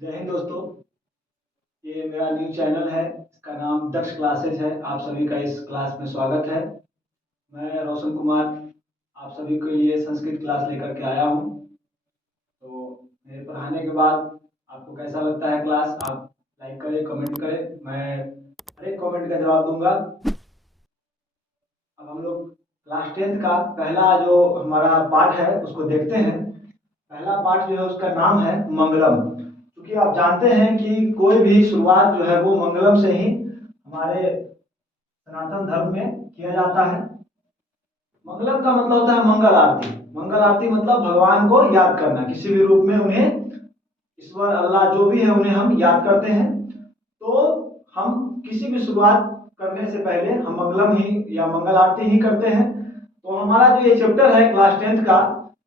जय हिंद दोस्तों। ये मेरा न्यू चैनल है, इसका नाम दक्ष क्लासेज है। आप सभी का इस क्लास में स्वागत है। मैं रोशन कुमार आप सभी के लिए संस्कृत क्लास लेकर के आया हूँ। तो मेरे पढ़ाने के बाद आपको कैसा लगता है क्लास, आप लाइक करें, कमेंट करें। मैं हर एक कमेंट का जवाब दूंगा। अब हम लोग क्लास 10th का पहला जो हमारा पार्ट है उसको देखते हैं। पहला पार्ट जो है उसका नाम है मंगलम। क्योंकि आप जानते हैं कि कोई भी शुरुआत जो है वो मंगलम से ही हमारे सनातन धर्म में किया जाता है। मंगलम का मतलब होता है मंगल आरती। मंगल आरती मतलब भगवान को याद करना, किसी भी रूप में उन्हें, ईश्वर अल्लाह जो भी है उन्हें हम याद करते हैं। तो हम किसी भी शुरुआत करने से पहले हम मंगलम ही या मंगल आरती ही करते हैं। तो हमारा जो ये चैप्टर है क्लास 10th का,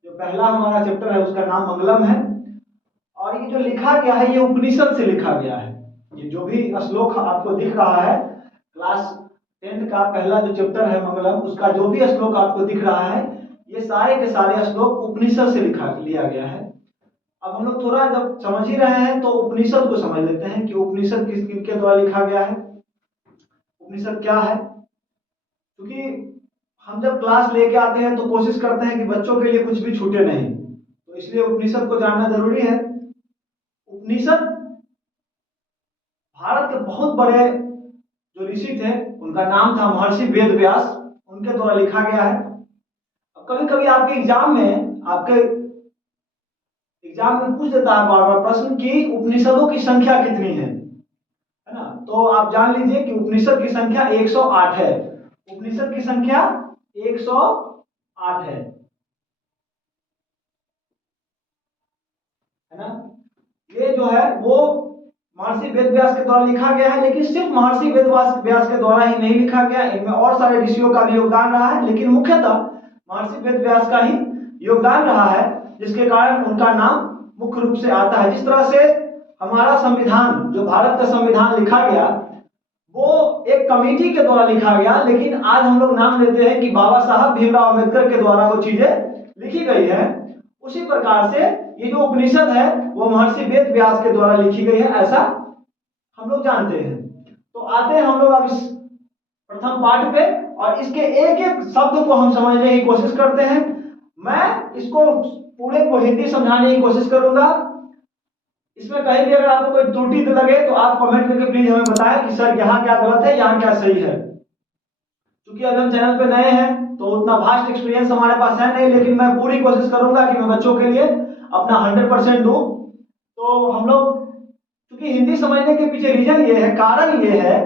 जो पहला हमारा चैप्टर है उसका नाम मंगलम है। और ये जो लिखा गया है ये उपनिषद से लिखा गया है। ये जो भी श्लोक आपको दिख रहा है, क्लास 10th का पहला जो चैप्टर है मंगलम, उसका जो भी श्लोक आपको दिख रहा है, ये सारे के सारे श्लोक उपनिषद से लिया गया है। अब हम लोग थोड़ा जब समझ ही रहे हैं तो उपनिषद को समझ लेते हैं कि उपनिषद किसके द्वारा लिखा गया है, उपनिषद क्या है। क्योंकि हम जब क्लास लेके आते हैं तो कोशिश करते हैं कि बच्चों के लिए कुछ भी छूटे नहीं, तो इसलिए उपनिषद को जानना जरूरी है। उपनिषद भारत के बहुत बड़े जो ऋषि थे उनका नाम था महर्षि वेद व्यास, उनके द्वारा लिखा गया है। अब कभी कभी आपके एग्जाम में पूछ देता है बार बार प्रश्न कि उपनिषदों की संख्या कितनी है ना। तो आप जान लीजिए कि उपनिषद की संख्या 108 है। उपनिषद की संख्या 108 है ना। ये जो है वो महर्षि वेद व्यास के द्वारा लिखा गया है, लेकिन सिर्फ महर्षि वेद व्यास के द्वारा ही नहीं लिखा गया, इनमें और सारे ऋषियों का भी योगदान रहा है, लेकिन मुख्यतः महर्षि वेद व्यास का ही योगदान रहा है, जिसके कारण उनका नाम मुख्य रूप से आता है। जिस तरह से हमारा संविधान, जो भारत का संविधान लिखा गया, वो एक कमेटी के द्वारा लिखा गया, लेकिन आज हम लोग नाम लेते हैं कि बाबा साहब भीमराव अम्बेडकर के द्वारा वो चीजें लिखी गई है। उसी प्रकार से ये जो उपनिषद है वो महर्षि वेद व्यास के द्वारा लिखी गई है, ऐसा हम लोग जानते हैं। तो आते हैं हम लोग अब इस प्रथम पाठ पे, और इसके एक एक शब्द को हम समझने की कोशिश करते हैं। मैं इसको पूरे को हिंदी समझाने की कोशिश करूंगा। इसमें कहीं भी अगर आपको कोई त्रुटि लगे तो आप कमेंट करके प्लीज हमें बताएं कि सर यहाँ क्या गलत है, यहाँ क्या सही है। क्योंकि अभी हम चैनल पे नए हैं तो उतना वास्ट एक्सपीरियंस हमारे पास है नहीं, लेकिन मैं पूरी कोशिश करूंगा कि मैं बच्चों के लिए अपना 100% दूं। तो हम लोग, क्योंकि हिंदी समझने के पीछे रीजन ये है, कारण ये है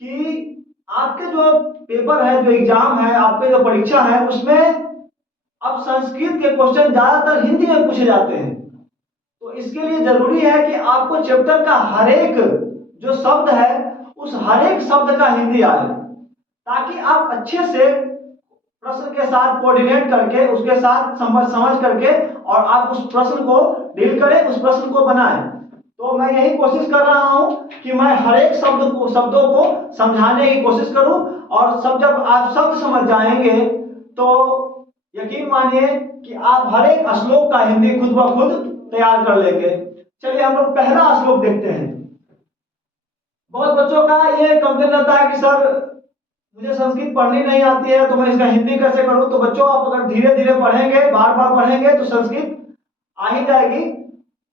कि आपके जो पेपर है, जो एग्जाम है, आपके जो परीक्षा है, उसमें अब संस्कृत के क्वेश्चन ज्यादातर हिंदी में पूछे जाते हैं। तो इसके लिए जरूरी है कि आपको चैप्टर का हर एक जो शब्द है उस हर एक शब्द का हिंदी आए, ताकि आप अच्छे से प्रश्न के साथ कोऑर्डिनेट करके, उसके साथ समझ करके, और आप उस प्रश्न को डील करें, उस प्रश्न को बनाएं। तो मैं यही कोशिश कर रहा हूं कि मैं हर एक शब्दों को समझाने की कोशिश करूं, और जब आप शब्द समझ जाएंगे तो यकीन मानिए कि आप हर एक श्लोक का हिंदी खुद ब खुद तैयार कर लेंगे। चलिए हम लोग पहला श्लोक देखते हैं। बहुत बच्चों का ये कंप्लेन रहता है कि सर मुझे संस्कृत पढ़नी नहीं आती है तो मैं इसका हिंदी कैसे करूं। तो बच्चों आप अगर धीरे धीरे पढ़ेंगे, बार बार पढ़ेंगे, तो संस्कृत आ ही जाएगी।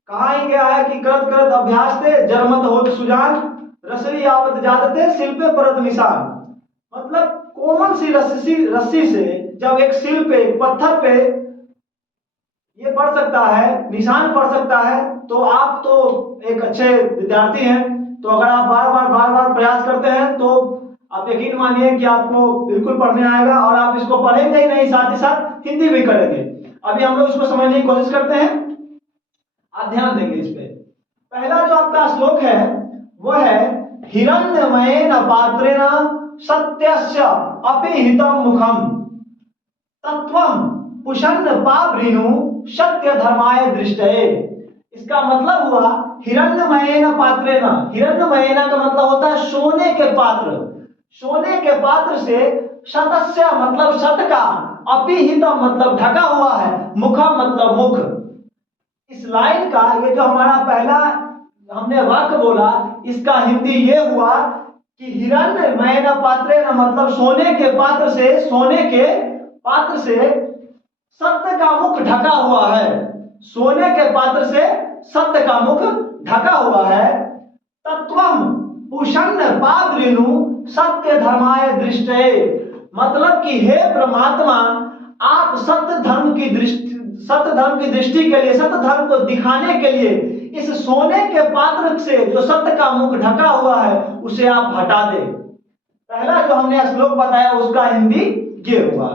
कहा ही गया है कि करत करत अभ्यास थे जरमत होत सुजान, रसरी आवत जादते शिल्पे परत निशान। मतलब कोमल सी रस्सी से जब एक शिल पे, एक पत्थर पे ये पढ़ सकता है, निशान पढ़ सकता है, तो आप तो एक अच्छे विद्यार्थी हैं। तो अगर आप बार बार प्रयास करते हैं तो आप यकीन मानिए कि आपको बिल्कुल पढ़ने आएगा, और आप इसको पढ़ेंगे ही नहीं, साथ ही साथ हिंदी भी करेंगे। अभी हम लोग इसको समझने की कोशिश करते हैं, आप ध्यान देंगे इस पे। पहला जो आपका श्लोक है वो है हिरण्यमयेन पात्रेण सत्यस्य अपिहितम मुखम तत्वम पुषन्न पावृणु सत्य धर्माय दृष्टये। इसका मतलब हुआ हिरण्यमयेन पात्रेण। हिरण्यमयेन का मतलब होता है सोने के पात्र। सोने के पात्र से शतस्य मतलब शत का, अपिहितम मतलब ढका हुआ है, मुखम मतलब मुख। इस लाइन का ये जो हमारा पहला हमने वाक्य बोला, इसका हिंदी ये हुआ कि हिरण्मय न पात्रे न, मतलब सोने के पात्र से सत्य का मुख ढका हुआ है। सोने के पात्र से सत्य का मुख ढका हुआ है। तत्वम पुषन्न पावृणु सत्य धर्माय दृष्टे, मतलब कि हे परमात्मा, आप सत्य धर्म की दृष्टि के लिए, सत्य धर्म को दिखाने के लिए इस सोने के पात्र से जो सत्य का मुख ढका हुआ है उसे आप हटा दे। पहला जो हमने श्लोक बताया उसका हिंदी ये हुआ।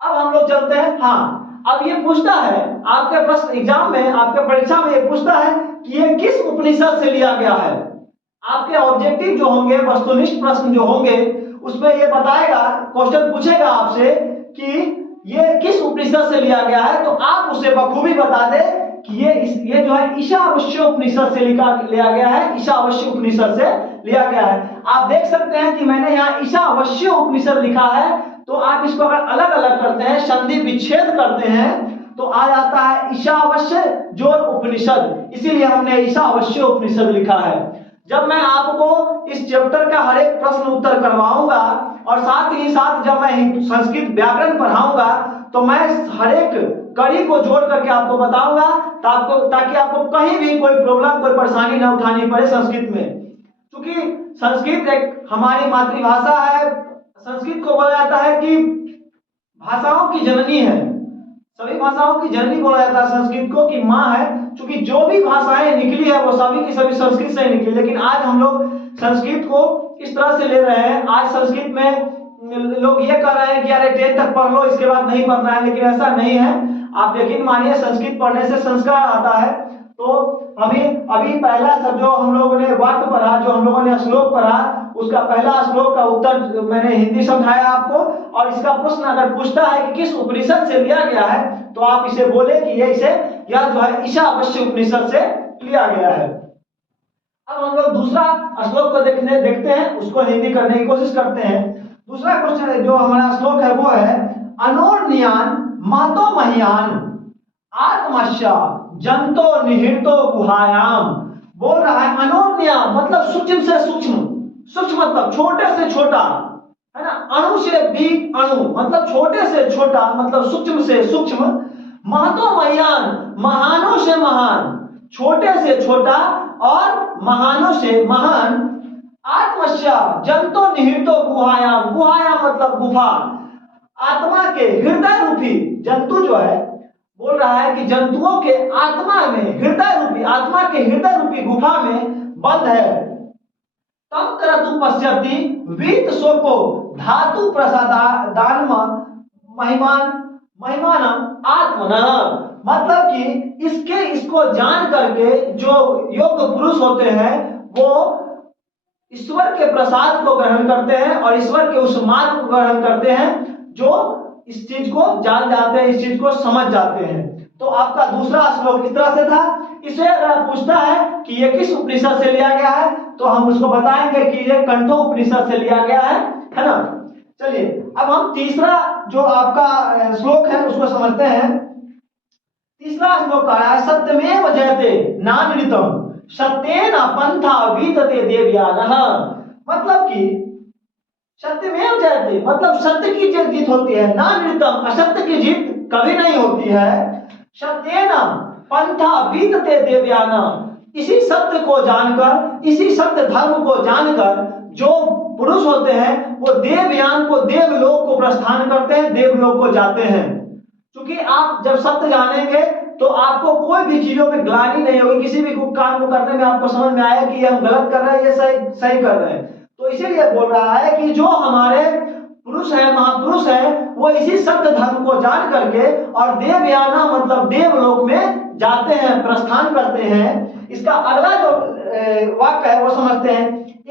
अब हम लोग चलते हैं। हाँ, अब ये पूछता है आपके प्रश्न एग्जाम में, आपके परीक्षा में ये पूछता है कि ये किस उपनिषद से लिया गया है। आपके ऑब्जेक्टिव जो होंगे, वस्तुनिष्ठ प्रश्न जो होंगे, उसमें ये बताएगा, क्वेश्चन पूछेगा आपसे कि ये किस उपनिषद से लिया गया है, तो आप उसे बखूबी बता दे कि ये जो है ईशावास्य उपनिषद से लिया गया है, ईशावास्य उपनिषद से लिया गया है। आप देख सकते हैं कि मैंने यहाँ ईशावास्य उपनिषद लिखा है, तो आप इसको अगर अलग अलग करते हैं, संधि विच्छेद करते हैं, तो आ जाता है ईशावास्य जोड़ उपनिषद, इसीलिए हमने ईशावास्य उपनिषद लिखा है। जब मैं आपको इस चैप्टर का हर एक प्रश्न उत्तर करवाऊंगा और साथ ही साथ जब मैं संस्कृत व्याकरण पढ़ाऊंगा, तो मैं हर एक कड़ी को जोड़ करके आपको बताऊंगा, ताकि आपको कहीं भी कोई प्रॉब्लम, कोई परेशानी न उठानी पड़े संस्कृत में। क्योंकि संस्कृत एक हमारी मातृभाषा है। संस्कृत को बोला जाता है कि भाषाओं की जननी है, सभी भाषाओं की जननी बोला जाता है संस्कृत को, कि माँ है। क्योंकि जो भी भाषाएं निकली है वो सभी की सभी संस्कृत से निकली। लेकिन आज हम लोग संस्कृत को इस तरह से ले रहे हैं, आज संस्कृत में लोग ये कर रहे हैं कि अरे 10 तक पढ़ लो, इसके बाद नहीं पढ़ना है, लेकिन ऐसा नहीं है। आप यकीन मानिए, संस्कृत पढ़ने से संस्कार आता है। तो अभी पहला सब जो हम लोगों ने वाक्य पढ़ा, जो हम लोगों ने श्लोक पढ़ा, उसका पहला श्लोक का उत्तर मैंने हिंदी समझाया आपको। और इसका प्रश्न अगर पूछता है कि किस उपनिषद से लिया गया है, तो आप इसे बोले कि यह जो है ईशावास्य उपनिषद से लिया गया है। अब हम लोग दूसरा श्लोक को देखते हैं, उसको हिंदी करने की कोशिश करते हैं। दूसरा क्वेश्चन जो हमारा श्लोक है वो है अनोर्नियान महतो मह्यान आत्मस्य जंतो निहितो गुहायाम। बोल रहा है अनोन्या मतलब सूक्ष्म से सूक्ष्म, सूक्ष्म मतलब छोटे से छोटा, है ना। अणु से भी अणु मतलब छोटे से छोटा, मतलब सूक्ष्म से सूक्ष्म। महतो मह्यान महानों से महान, छोटे से छोटा और महानों से महान। आत्मस्य जंतो निहितो गुहायाम, गुहायाम मतलब गुफा। आत्मा के हृदय रूपी जंतु जो है, बोल रहा है कि जंतुओं के आत्मा में हृदय रूपी, आत्मा के हृदय रूपी गुफा में बंद है। तम क्रतु पश्यति वीत शोको धातु प्रसादान महिमान आत्मन, मतलब कि इसको जान करके जो योग्य पुरुष होते हैं वो ईश्वर के प्रसाद को ग्रहण करते हैं और ईश्वर के उस मार्ग को ग्रहण करते हैं जो इस चीज को जान जाते हैं, इस चीज को समझ जाते हैं। तो आपका दूसरा श्लोक इस तरह से था। इसे अगर पूछता है कि ये किस उपनिषद से लिया गया है, तो हम उसको बताएंगे कि ये कंठो उपनिषद से लिया गया है ना। चलिए अब हम तीसरा जो आपका श्लोक है उसको समझते हैं। तीसरा श्लोक कह रहा है सत्यमेव जयते नानृतम सत्येन पंथा वीतते देवयानः, मतलब कि सत्यमेव जयते मतलब सत्य की जीत होती है, नानृतम असत्य की जीत कभी नहीं होती है। सत्येन पंथा वीतते देवयानः, इसी सत्य को जानकर, इसी सत्य धर्म को जानकर जो पुरुष होते हैं वो देवयान को, देवलोक को प्रस्थान करते हैं, देवलोक को जाते हैं। क्योंकि आप जब सत्य जानेंगे तो आपको कोई भी चीजों में ग्लानि नहीं होगी, किसी भी काम को करने में आपको समझ में आया कि ये हम गलत कर रहे हैं, ये सही कर रहे हैं। तो इसीलिए बोल रहा है कि जो हमारे पुरुष है, महापुरुष है, वो इसी सत्य धर्म को जान करके और देवयाना मतलब देवलोक में जाते हैं, प्रस्थान करते हैं। इसका अगला जो वाक्य है वो समझते हैं।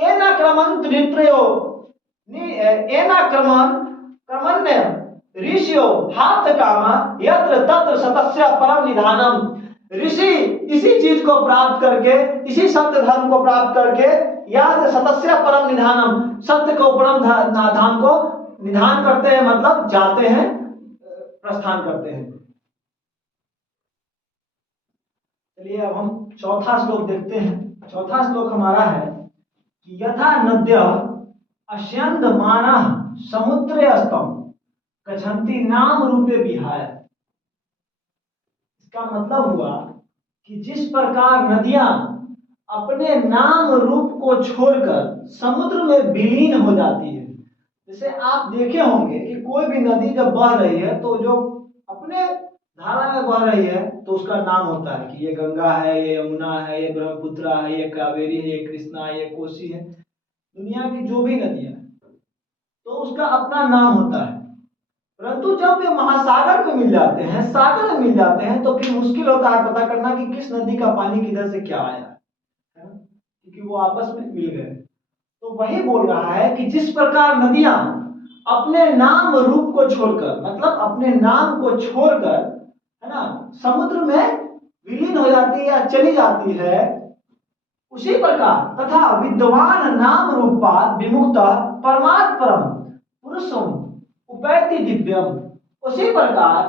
एना क्रमंत नित्रयो एना क्रमण्य ऋषियो हाथ कामा यत्र तत्र सतस्य परम निधानम। ऋषि इसी चीज को प्राप्त करके, इसी सत्य धर्म को प्राप्त करके याद सतस्य परम निधानम, सत्य को परम धाम को निधान करते हैं, मतलब जाते हैं, प्रस्थान करते हैं। चलिए अब हम चौथा श्लोक देखते हैं। चौथा श्लोक हमारा है कि यथा नद्य अश्यन्दमानः समुद्रे अस्तम गच्छन्ति नाम रूपे विहाय। इसका मतलब हुआ कि जिस प्रकार नदियां अपने नाम रूप को छोड़कर समुद्र में विलीन हो जाती है। जैसे आप देखे होंगे कि कोई भी नदी जब बह रही है तो जो अपने धारा में बह रही है तो उसका नाम होता है कि ये गंगा है, ये यमुना है, ये ब्रह्मपुत्र है, ये कावेरी है, ये कृष्णा है, ये कोसी है। दुनिया की जो भी नदियां तो उसका अपना नाम होता है। परंतु जब ये महासागर में मिल जाते हैं, सागर में मिल जाते हैं, तो फिर मुश्किल होता है पता करना कि किस नदी का पानी किधर से क्या आया है, क्योंकि वो आपस में मिल गए। तो वही बोल रहा है कि जिस प्रकार नदियां अपने नाम रूप को छोड़कर, मतलब अपने नाम को छोड़कर, है ना, समुद्र में विलीन हो जाती है या चली जाती है, उसी प्रकार तथा विद्वान नाम रूपा विमुक्ता परमात्परम पुरुषम उपैति दिव्यम। उसी प्रकार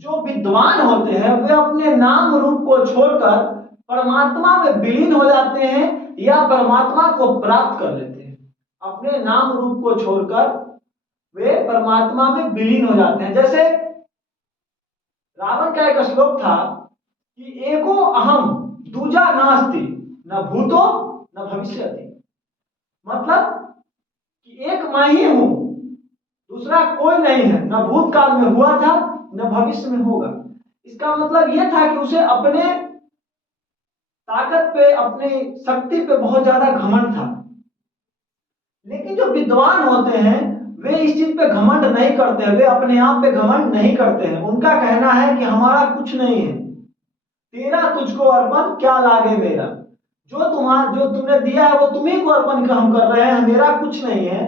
जो विद्वान होते हैं वे अपने नाम रूप को छोड़कर परमात्मा में विलीन हो जाते हैं या परमात्मा को प्राप्त कर लेते हैं। अपने नाम रूप को छोड़कर वे परमात्मा में विलीन हो जाते हैं। जैसे रावण का एक श्लोक था कि एको अहम दूजा नास्ति न भूतो न भविष्यति। मतलब कि एक मैं ही हूं, दूसरा कोई नहीं है, न भूतकाल में हुआ था न भविष्य में होगा। इसका मतलब यह था कि उसे अपने ताकत पे, अपनी शक्ति पे बहुत ज्यादा घमंड था। लेकिन जो विद्वान होते हैं वे इस चीज पे घमंड नहीं करते हैं, वे अपने आप पे घमंड नहीं करते हैं। उनका कहना है कि हमारा कुछ नहीं है, तेरा तुझको अर्पण क्या लागे मेरा, जो तुमने दिया है वो तुम्ही को अर्पण हम कर रहे हैं, मेरा कुछ नहीं है।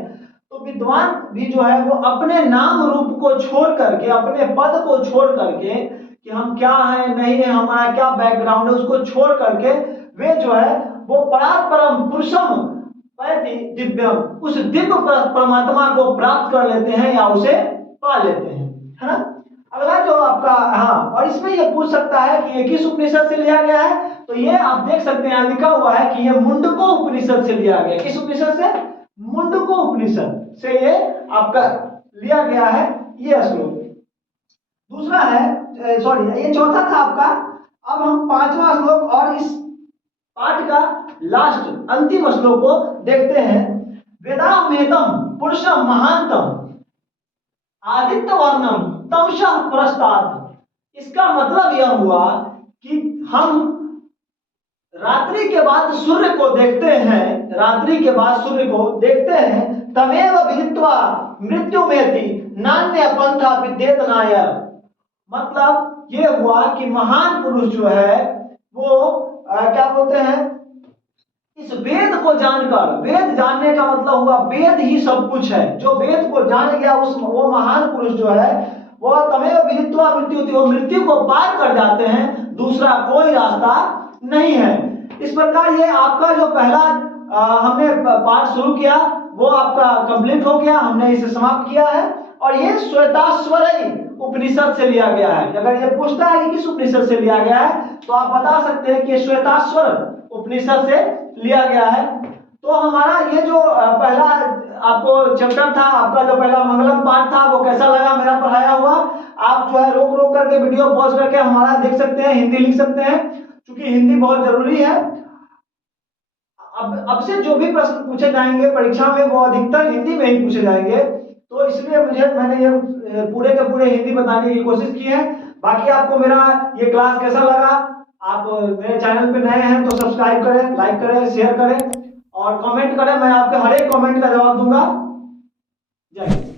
तो विद्वान भी जो है वो अपने नाम रूप को छोड़ करके, अपने पद को छोड़ करके कि हम क्या है नहीं है, हमारा क्या बैकग्राउंड है, उसको छोड़ करके वे जो है वो परात्परम पुरुषम पैति दिव्यम, उस दिव्य परमात्मा को प्राप्त कर लेते हैं या उसे पा लेते हैं, है ना। अगला जो आपका, हाँ, और इसमें ये पूछ सकता है कि ये किस उपनिषद से लिया गया है, तो ये आप देख सकते हैं लिखा हुआ है कि ये मुंडको उपनिषद से लिया गया। किस उपनिषद से? मुंडको उपनिषद से ये आपका लिया गया है ये श्लोक। दूसरा है, सॉरी, ये चौथा था आपका। अब हम पांचवा श्लोक और इस पाठ का लास्ट अंतिम श्लोक को देखते हैं। वेदामेतम पुरुषम महांतम आदित्य वर्णम तमशः प्रस्तात्। इसका मतलब यह हुआ कि हम रात्रि के बाद सूर्य को देखते हैं, रात्रि के बाद सूर्य को देखते हैं। तमेव विदित्वा मृत्युमेति नान्य पंथा विद्येत नाय। मतलब ये हुआ कि महान पुरुष जो है वो क्या बोलते हैं, इस वेद को जानकर, वेद जानने का मतलब हुआ वेद ही सब कुछ है। जो वेद को जान गया वो महान पुरुष जो है वो तमेव विदित्वा मृत्युति, वो मृत्यु को पार कर जाते हैं, दूसरा कोई रास्ता नहीं है। इस प्रकार ये आपका जो पहला हमने पाठ शुरू किया वो आपका कंप्लीट हो गया, हमने इसे समाप्त किया है। और ये श्वेताश्वरी उपनिषद से लिया गया है। अगर ये पूछता है कि किस उपनिषद से लिया गया है तो आप बता सकते हैं कि श्वेताश्वर उपनिषद से लिया गया है। तो हमारा ये जो पहला आपको चैप्टर था, आपका जो पहला मंगलम पाठ था, वो कैसा लगा मेरा पढ़ाया हुआ? आप जो है रोक रोक करके वीडियो पॉज करके हमारा देख सकते हैं, हिंदी लिख सकते हैं, क्योंकि हिंदी बहुत जरूरी है। अब से जो भी प्रश्न पूछे जाएंगे परीक्षा में वो अधिकतर हिंदी में ही पूछे जाएंगे, तो इसलिए मैंने ये पूरे के पूरे हिंदी बताने की कोशिश की है। बाकी आपको मेरा ये क्लास कैसा लगा? आप मेरे चैनल पे नए हैं तो सब्सक्राइब करें, लाइक करें, शेयर करें और कमेंट करें। मैं आपके हर एक कमेंट का जवाब दूंगा। जय हिंद।